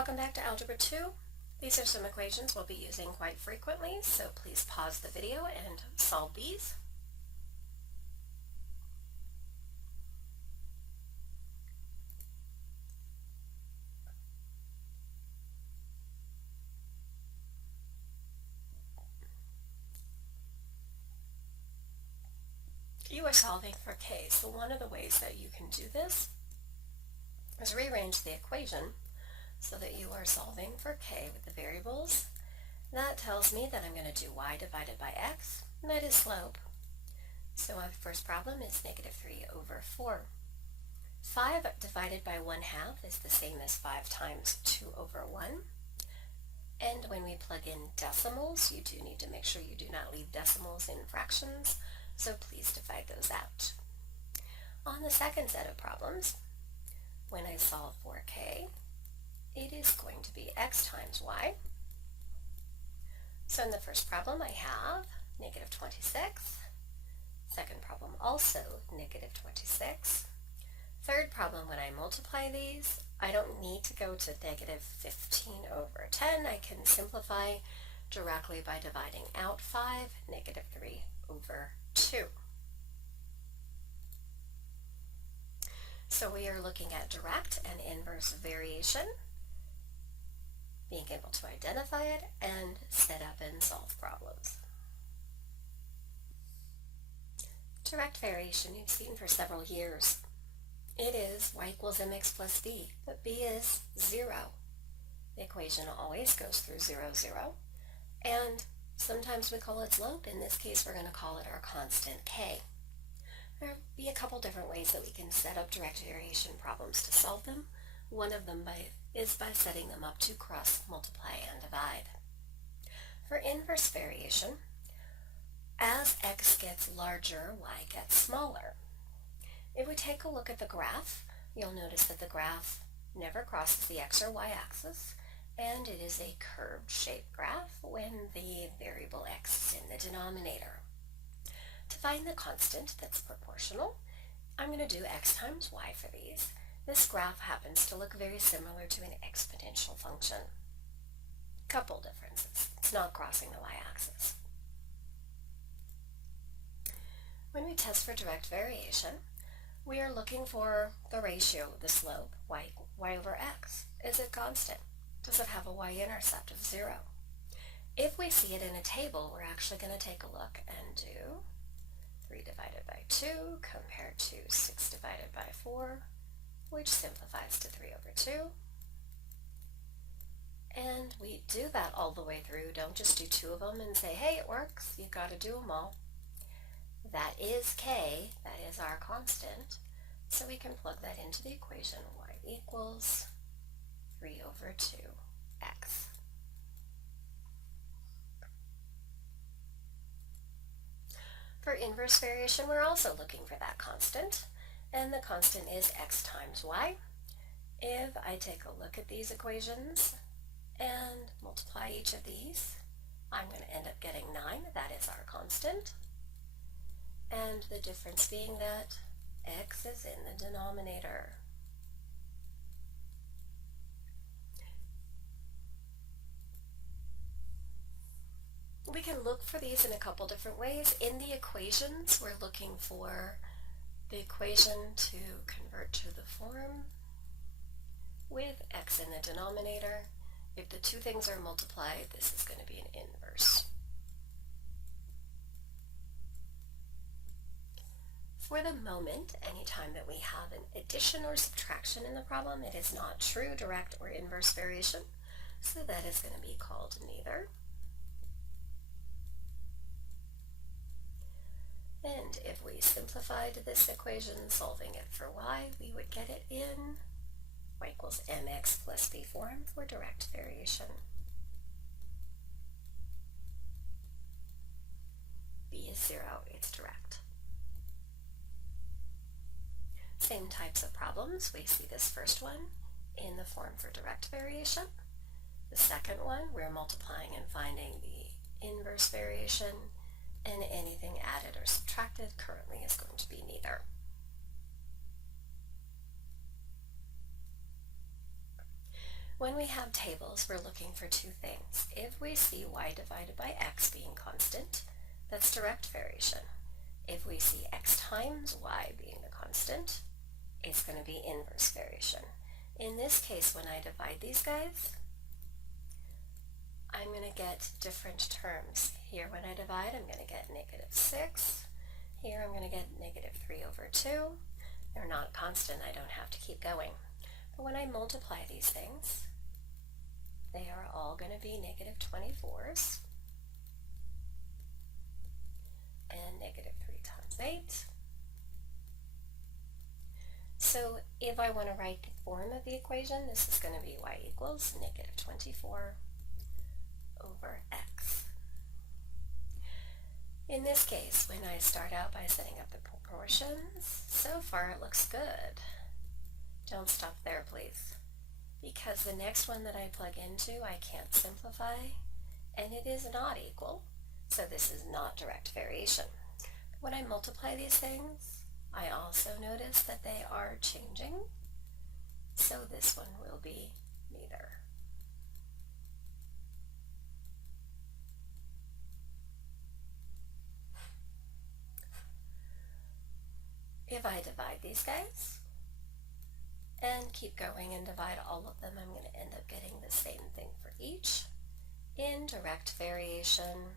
Welcome back to Algebra 2. These are some equations we'll be using quite frequently, so please pause the video and solve these. You are solving for k, so one of the ways that you can do this is rearrange the equation so that you are solving for k with the variables. That tells me that I'm going to do y divided by x, and that is slope. So our first problem is -3/4. 5 divided by 1/2 is the same as 5 times 2/1. And when we plug in decimals, you do need to make sure you do not leave decimals in fractions, so please divide those out. On the second set of problems, when I solve for k, it is going to be x times y. So in the first problem I have -26. Second problem also -26. Third problem, when I multiply these, I don't need to go to -15/10. I can simplify directly by dividing out 5, -3/2. So we are looking at direct and inverse variation, being able to identify it and set up and solve problems. Direct variation you've seen for several years. It is y equals mx plus b, but b is 0. The equation always goes through 0, 0, and sometimes we call it slope. In this case, we're going to call it our constant k. There'll be a couple different ways that we can set up direct variation problems to solve them. One of them is by setting them up to cross multiply and divide. For inverse variation, as x gets larger, y gets smaller. If we take a look at the graph, you'll notice that the graph never crosses the x or y axis, and it is a curved shaped graph when the variable x is in the denominator. To find the constant that's proportional, I'm going to do x times y for these. This graph happens to look very similar to an exponential function. Couple differences. It's not crossing the y-axis. When we test for direct variation, we are looking for the ratio, the slope, y over x. Is it constant? Does it have a y-intercept of 0? If we see it in a table, we're actually going to take a look and do 3 divided by 2 compared to 6 divided by 4, which simplifies to 3/2. And we do that all the way through. Don't just do 2 of them and say, hey, it works. You've got to do them all. That is k, that is our constant, so we can plug that into the equation y equals 3/2x. For inverse variation, we're also looking for that constant, and the constant is x times y. If I take a look at these equations and multiply each of these, I'm going to end up getting 9. That is our constant. And the difference being that x is in the denominator. We can look for these in a couple different ways. In the equations, we're looking for the equation to convert to the form with x in the denominator. If the two things are multiplied, this is going to be an inverse. For the moment, anytime that we have an addition or subtraction in the problem, it is not true direct or inverse variation, so that is going to be called neither. And if we simplified this equation, solving it for y, we would get it in y equals mx plus b form for direct variation. b is 0, it's direct. Same types of problems. We see this first one in the form for direct variation. The second one, we're multiplying and finding the inverse variation, and anything added or subtracted currently is going to be neither. When we have tables, we're looking for two things. If we see y divided by x being constant, that's direct variation. If we see x times y being the constant, it's going to be inverse variation. In this case, when I divide these guys, I'm going to get different terms. Here when I divide, I'm going to get -6. Here I'm going to get -3/2. They're not constant, I don't have to keep going. But when I multiply these things, they are all going to be -24s and -3 times 8. So if I want to write the form of the equation, this is going to be y equals -24 over x. In this case, when I start out by setting up the proportions, so far it looks good. Don't stop there, please, because the next one that I plug into I can't simplify, and it is not equal, so this is not direct variation. When I multiply these things, I also notice that they are changing, so this one will be neither. If I divide these guys and keep going and divide all of them, I'm going to end up getting the same thing for each. In direct variation,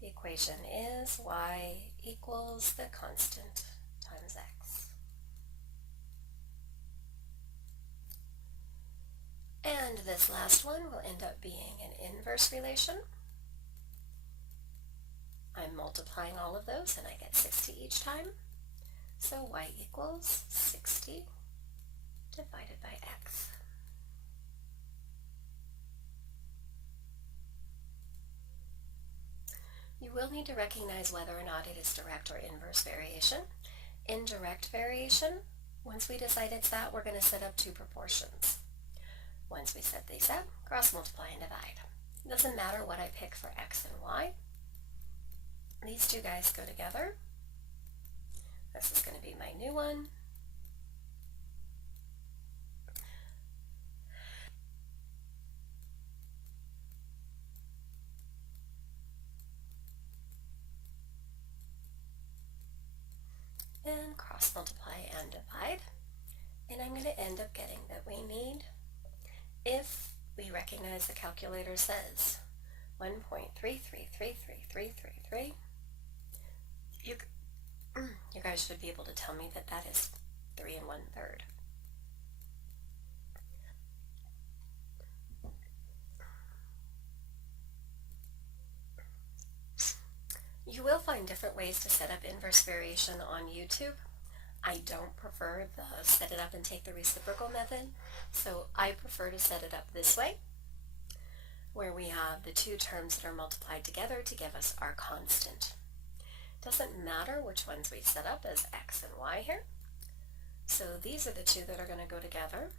the equation is y equals the constant times x. And this last one will end up being an inverse relation. I'm multiplying all of those and I get 60 each time. So y equals 60 divided by x. You will need to recognize whether or not it is direct or inverse variation. In direct variation, once we decide it's that, we're going to set up two proportions. Once we set these up, cross multiply and divide. It doesn't matter what I pick for x and y. These two guys go together. This is going to be my new one. And cross multiply and divide. And I'm going to end up getting that we need, if we recognize the calculator says 1.3333333, you guys should be able to tell me that that is 3 1/3. You will find different ways to set up inverse variation on YouTube. I don't prefer the set it up and take the reciprocal method, so I prefer to set it up this way, where we have the two terms that are multiplied together to give us our constant. Doesn't matter which ones we set up as x and y here. So these are the two that are going to go together,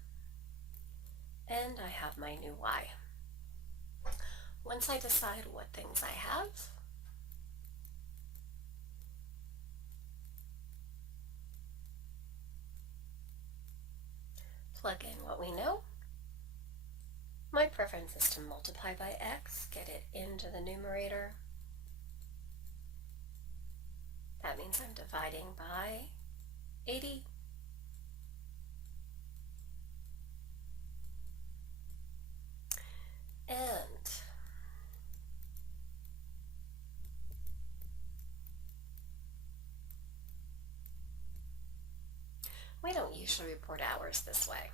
and I have my new y. Once I decide what things I have, plug in what we know. My preference is to multiply by x, get it into the numerator. That means I'm dividing by 80. And we don't usually report hours this way.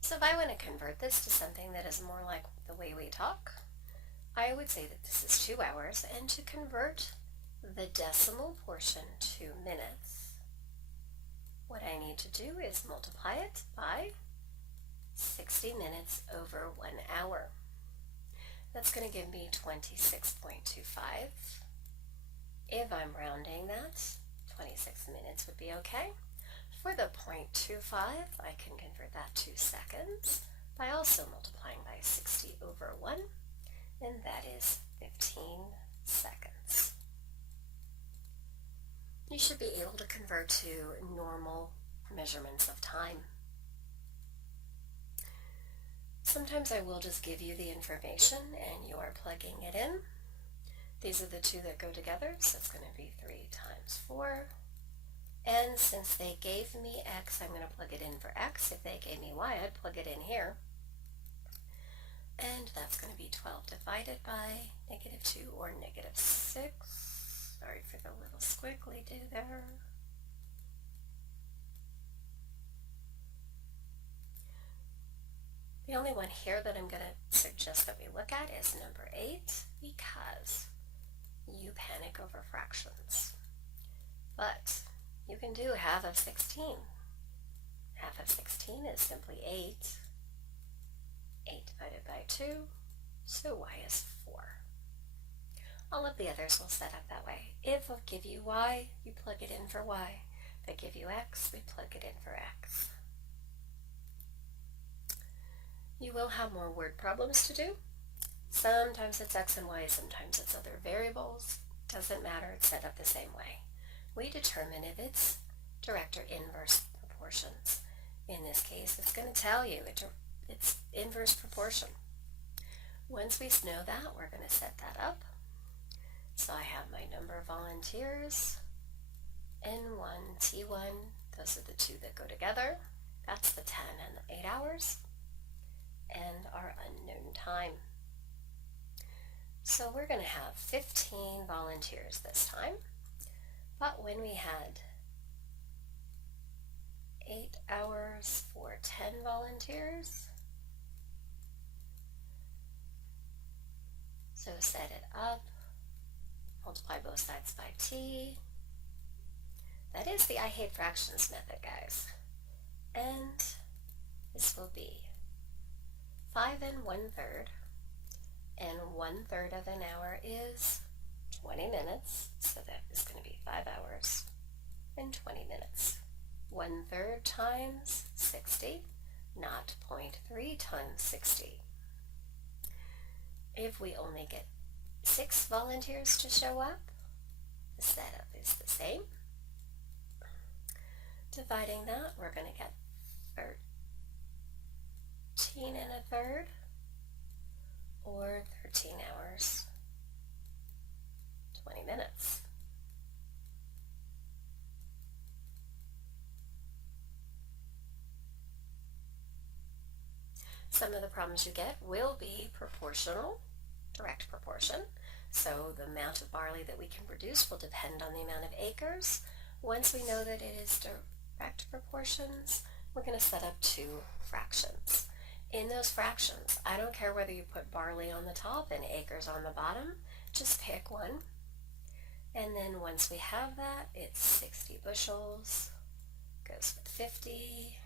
So if I want to convert this to something that is more like the way we talk, I would say that this is 2 hours, and to convert the decimal portion to minutes, what I need to do is multiply it by 60 minutes over 1 hour. That's going to give me 26.25. If I'm rounding that, 26 minutes would be okay. For the 0.25, I can convert that to seconds by also multiplying by 60 over 1, and that is 15 seconds. You should be able to convert to normal measurements of time. Sometimes I will just give you the information and you are plugging it in. These are the two that go together, so it's going to be 3 times 4. And since they gave me x, I'm going to plug it in for x. If they gave me y, I'd plug it in here. And that's going to be 12 divided by -2 or -6. Sorry for the little squiggly do there. The only one here that I'm going to suggest that we look at is number 8, because you panic over fractions. But you can do half of 16. Half of 16 is simply 8. 8 divided by 2, so y is 4. All of the others will set up that way. If I give you y, you plug it in for y. If I give you x, we plug it in for x. You will have more word problems to do. Sometimes it's x and y, sometimes it's other variables. Doesn't matter, it's set up the same way. We determine if it's direct or inverse proportions. In this case, it's going to tell you it's inverse proportion. Once we know that, we're going to set that up. So I have my number of volunteers, N1, T1, those are the two that go together. That's the 10 and the 8 hours, and our unknown time. So we're going to have 15 volunteers this time, but when we had 8 hours for 10 volunteers, so set it up, multiply both sides by t. That is the I hate fractions method, guys. And this will be 5 1/3, and 1/3 of an hour is 20 minutes, so that is going to be 5 hours and 20 minutes. 1/3 times 60, not 0.3 times 60. If we only get 6 volunteers to show up, the setup is the same. Dividing that, we're going to get 13 1/3, or 13 hours, 20 minutes. Some of the problems you get will be proportional, direct proportion. So the amount of barley that we can produce will depend on the amount of acres. Once we know that it is direct proportions, we're going to set up 2 fractions. In those fractions, I don't care whether you put barley on the top and acres on the bottom, just pick one. And then once we have that, it's 60 bushels, goes with 50,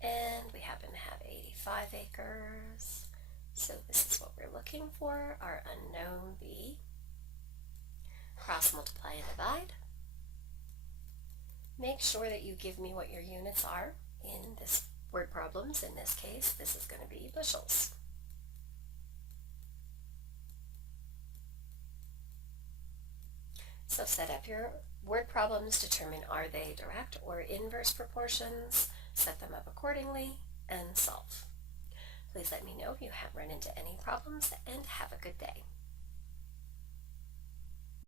and we happen to have 85 acres. So this is what we're looking for, our unknown b. Cross multiply and divide. Make sure that you give me what your units are in this word problems. In this case, this is going to be bushels. So set up your word problems, determine are they direct or inverse proportions, set them up accordingly, and solve. Please let me know if you have run into any problems, and have a good day.